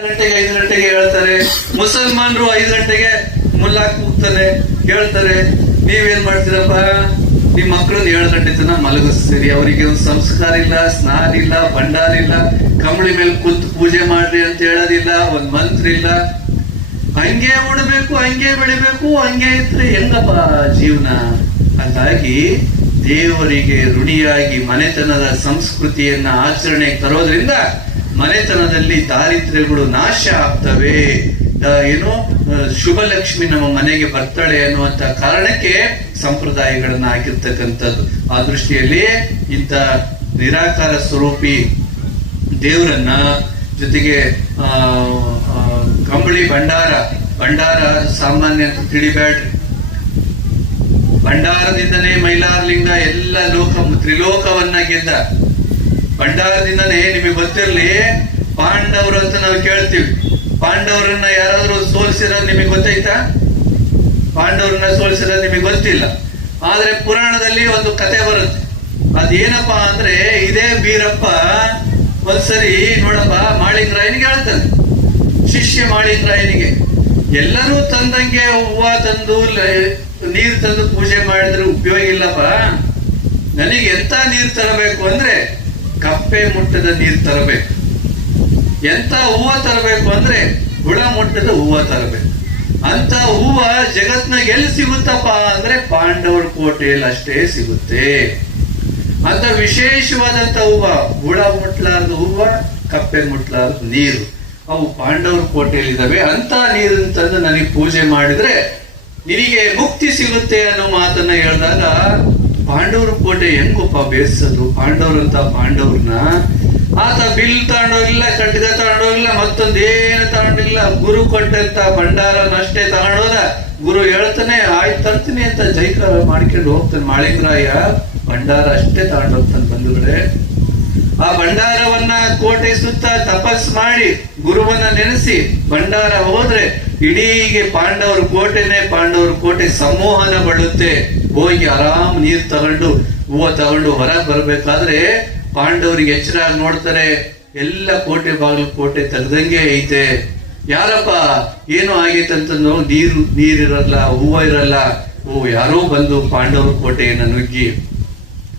ಗಂಟೆಗೆ, ಐದು ಗಂಟೆಗೆ ಹೇಳ್ತಾರೆ. ಮುಸಲ್ಮಾನರು ಐದು ಗಂಟೆಗೆ ಮುಲ್ಲಾಕ್ ಹೋಗ್ತಾನೆ ಹೇಳ್ತಾರೆ. ನೀವೇನ್ ಮಾಡ್ತೀರಪ್ಪ? ನಿಮ್ ಮಕ್ಕಳನ್ನ ಏಳು ಗಂಟೆ ತನಕ ಮಲಗಿಸ್ತೀರಿ. ಅವರಿಗೆ ಒಂದು ಸಂಸ್ಕಾರ ಇಲ್ಲ, ಸ್ನಾನ ಇಲ್ಲ, ಭಂಡಾರ ಇಲ್ಲ. ಕಂಬಳಿ ಮೇಲೆ ಕುಂತು ಪೂಜೆ ಮಾಡ್ರಿ ಅಂತ ಹೇಳೋದಿಲ್ಲ, ಒಂದ್ ಮಂತ್ರ ಇಲ್ಲ. ಹಂಗೆ ಉಡ್ಬೇಕು ಹಂಗೆ ಬೆಳಿಬೇಕು, ಹಂಗೆ ಇದ್ರೆ ಹೆಂಗಪ್ಪ ಜೀವನ? ಹಾಗಾಗಿ ದೇವರಿಗೆ ಋಣಿಯಾಗಿ ಮನೆತನದ ಸಂಸ್ಕೃತಿಯನ್ನ ಆಚರಣೆಗೆ ತರೋದ್ರಿಂದ ಮನೆತನದಲ್ಲಿ ದಾರಿದ್ರ್ಯಗಳು ನಾಶ ಆಗ್ತವೆ. ಏನು ಆ, ಶುಭ ಲಕ್ಷ್ಮಿ ನಮ್ಮ ಮನೆಗೆ ಬರ್ತಾಳೆ ಅನ್ನುವಂತ ಕಾರಣಕ್ಕೆ ಸಂಪ್ರದಾಯಗಳನ್ನ ಆಗಿರ್ತಕ್ಕಂಥದ್ದು ಆ ದೃಷ್ಟಿಯಲ್ಲಿ ಇಂಥ ನಿರಾಕಾರ ಸ್ವರೂಪಿ ದೇವರನ್ನ ಜೊತೆಗೆ ಆ, ಕಂಬಳಿ ಭಂಡಾರ ಭಂಡಾರ ಸಾಮಾನ್ಯ ಅಂತ ತಿಳಿಬೇಡ್ರಿ. ಭಂಡಾರದಿಂದನೇ ಮೈಲಾರಲಿಂಗ ಎಲ್ಲ ಲೋಕ ತ್ರಿಲೋಕವನ್ನ ಗೆದ್ದ ಭಂಡಾರದಿಂದನೇ ನಿಮಗೆ ಗೊತ್ತಿರಲಿ, ಪಾಂಡವರು ಅಂತ ನಾವು ಕೇಳ್ತೀವಿ. ಪಾಂಡವರನ್ನ ಯಾರಾದ್ರೂ ಸೋಲಿಸಿರೋದು ನಿಮಗೆ ಗೊತ್ತೈತಾ ಪಾಂಡವರನ್ನ ಸೋಲಿಸಿರೋದು ನಿಮಗೆ ಗೊತ್ತಿಲ್ಲ. ಆದ್ರೆ ಪುರಾಣದಲ್ಲಿ ಒಂದು ಕತೆ ಬರುತ್ತೆ. ಅದೇನಪ್ಪ ಅಂದ್ರೆ, ಇದೇ ಬೀರಪ್ಪ ಒಂದ್ಸರಿ ನೋಡಪ್ಪ ಮಾಳಿಂಗರಾಯನಿಗೆ ಹೇಳ್ತಾನೆ. ಶಿಷ್ಯ ಮಾಳಿಂಗರಾಯನಿಗೆ ಎಲ್ಲರೂ ತಂದಂಗೆ ಹೂವ ತಂದು ನೀರ್ ತಂದು ಪೂಜೆ ಮಾಡಿದ್ರೆ ಉಪಯೋಗ ಇಲ್ಲಪ್ಪ. ನನಗೆ ಎಂತ ನೀರು ತರಬೇಕು ಅಂದ್ರೆ ಕಪ್ಪೆ ಮುಟ್ಟದ ನೀರು ತರಬೇಕು. ಎಂತ ಹೂವ ತರಬೇಕು ಅಂದ್ರೆ ಹುಳ ಮುಟ್ಟದ ಹೂವ ತರಬೇಕು. ಅಂತ ಹೂವ ಜಗತ್ನಾಗ ಎಲ್ಲಿ ಸಿಗುತ್ತಪ್ಪ ಅಂದ್ರೆ ಪಾಂಡವರ ಕೋಟೆಯಲ್ಲಿ ಅಷ್ಟೇ ಸಿಗುತ್ತೆ. ಅಂತ ವಿಶೇಷವಾದಂತ ಹೂವ, ಹುಳ ಮುಟ್ಲಾರ್ದ ಹೂವ, ಕಪ್ಪೆ ಮುಟ್ಲಾರ್ದ ನೀರು. ಅವು ಪಾಂಡವರ ಕೋಟೆಯಲ್ಲಿ ಇದಾವೆ ಅಂತ ನೀರನ್ನು ತಂದು ನನಗೆ ಪೂಜೆ ಮಾಡಿದ್ರೆ ನಿನಗೆ ಮುಕ್ತಿ ಸಿಗುತ್ತೆ ಅನ್ನೋ ಮಾತನ್ನ ಹೇಳಿದಾಗ ಕೋಟೆ ಹೆಂಗಪ್ಪ ಬೇಸಲು ಪಾಂಡವರಂತ ಪಾಂಡವ್ರನ್ನ, ಆತ ಬಿಲ್ ತಗೊಂಡೋಗಿಲ್ಲ ಖಡ್ಗ ತಗೊಂಡೋಗಿಲ್ಲ ಮತ್ತೊಂದೇನು ತಗೊಂಡಿಲ್ಲ ಗುರು ಕೊಟ್ಟಂತ ಭಂಡಾರನ ಅಷ್ಟೇ ತಗೊಂಡೋದ. ಗುರು ಹೇಳ್ತಾನೆ, ಆಯ್ತು, ತರ್ತೀನಿ ಅಂತ ಜೈಕಾರ ಮಾಡ್ಕೊಂಡು ಹೋಗ್ತಾನೆ, ಮಾಳಿಂಗರಾಯ. ಭಂಡಾರ ಅಷ್ಟೇ ತಗೊಂಡೋಗ್ತಾನೆ ಬಂಧುಗಳೇ. ಆ ಭಂಡಾರವನ್ನ ಕೋಟೆ ಸುತ್ತ ತಪಸ್ ಮಾಡಿ ಗುರುವನ್ನ ನೆನೆಸಿ ಭಂಡಾರ ಹೋದ್ರೆ ಇಡೀಗೆ ಪಾಂಡವರ ಕೋಟೆನೆ ಪಾಂಡವರ ಕೋಟೆ ಸಮೋಹನ ಬಳುತ್ತೆ ಹೋಗಿ ಆರಾಮ್ ನೀರ್ ತಗೊಂಡು, ಹೂವ ತಗೊಂಡು ಹೊರಗೆ ಬರ್ಬೇಕಾದ್ರೆ ಪಾಂಡವರಿಗೆ ಎಚ್ಚರಾಗಿ ನೋಡ್ತಾರೆ, ಎಲ್ಲ ಕೋಟೆ ಬಾಗಿಲು ಕೋಟೆ ತೆಗ್ದಂಗೆ ಐತೆ. ಯಾರಪ್ಪ, ಏನು ಆಗೈತೆ ನೀರು, ನೀರಿರಲ್ಲ, ಹೂವ ಇರಲ್ಲ. ಓ, ಯಾರೋ ಬಂದು ಪಾಂಡವರ ಕೋಟೆಯನ್ನ ನುಗ್ಗಿ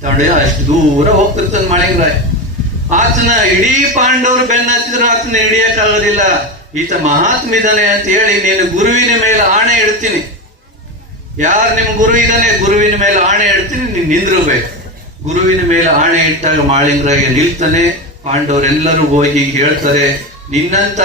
ತಗೊಂಡು ಅಷ್ಟು ದೂರ ಹೋಗ್ತಿರ್ತಾನೆ ಮಾಳಿಂಗರಾಯ ಆತನ ಇಡೀ ಪಾಂಡವರು ಬೆನ್ನ ಹಚ್ಚಿದ್ರು. ಆತನ ಹಿಡಿಯಕ್ಕಾಗೋದಿಲ್ಲ ಈತ ಮಹಾತ್ಮ ಇದ್ದಾನೆ ಅಂತ ಹೇಳಿ ನೀನು ಗುರುವಿನ ಮೇಲೆ ಆಣೆ ಇಡ್ತೀನಿ. ಯಾರು ನಿಮ್ ಗುರು ಇದ್ದಾನೆ, ಗುರುವಿನ ಮೇಲೆ ಆಣೆ ಇಡ್ತೀನಿ. ನೀನ್ ನಿಂದ್ರಬೇಕು. ಗುರುವಿನ ಮೇಲೆ ಆಣೆ ಇಟ್ಟಾಗ ಮಾಳಿಂಗರಾಯ ನಿಲ್ತಾನೆ. ಪಾಂಡವರೆಲ್ಲರೂ ಹೋಗಿ ಹೇಳ್ತಾರೆ, ನಿನ್ನಂತ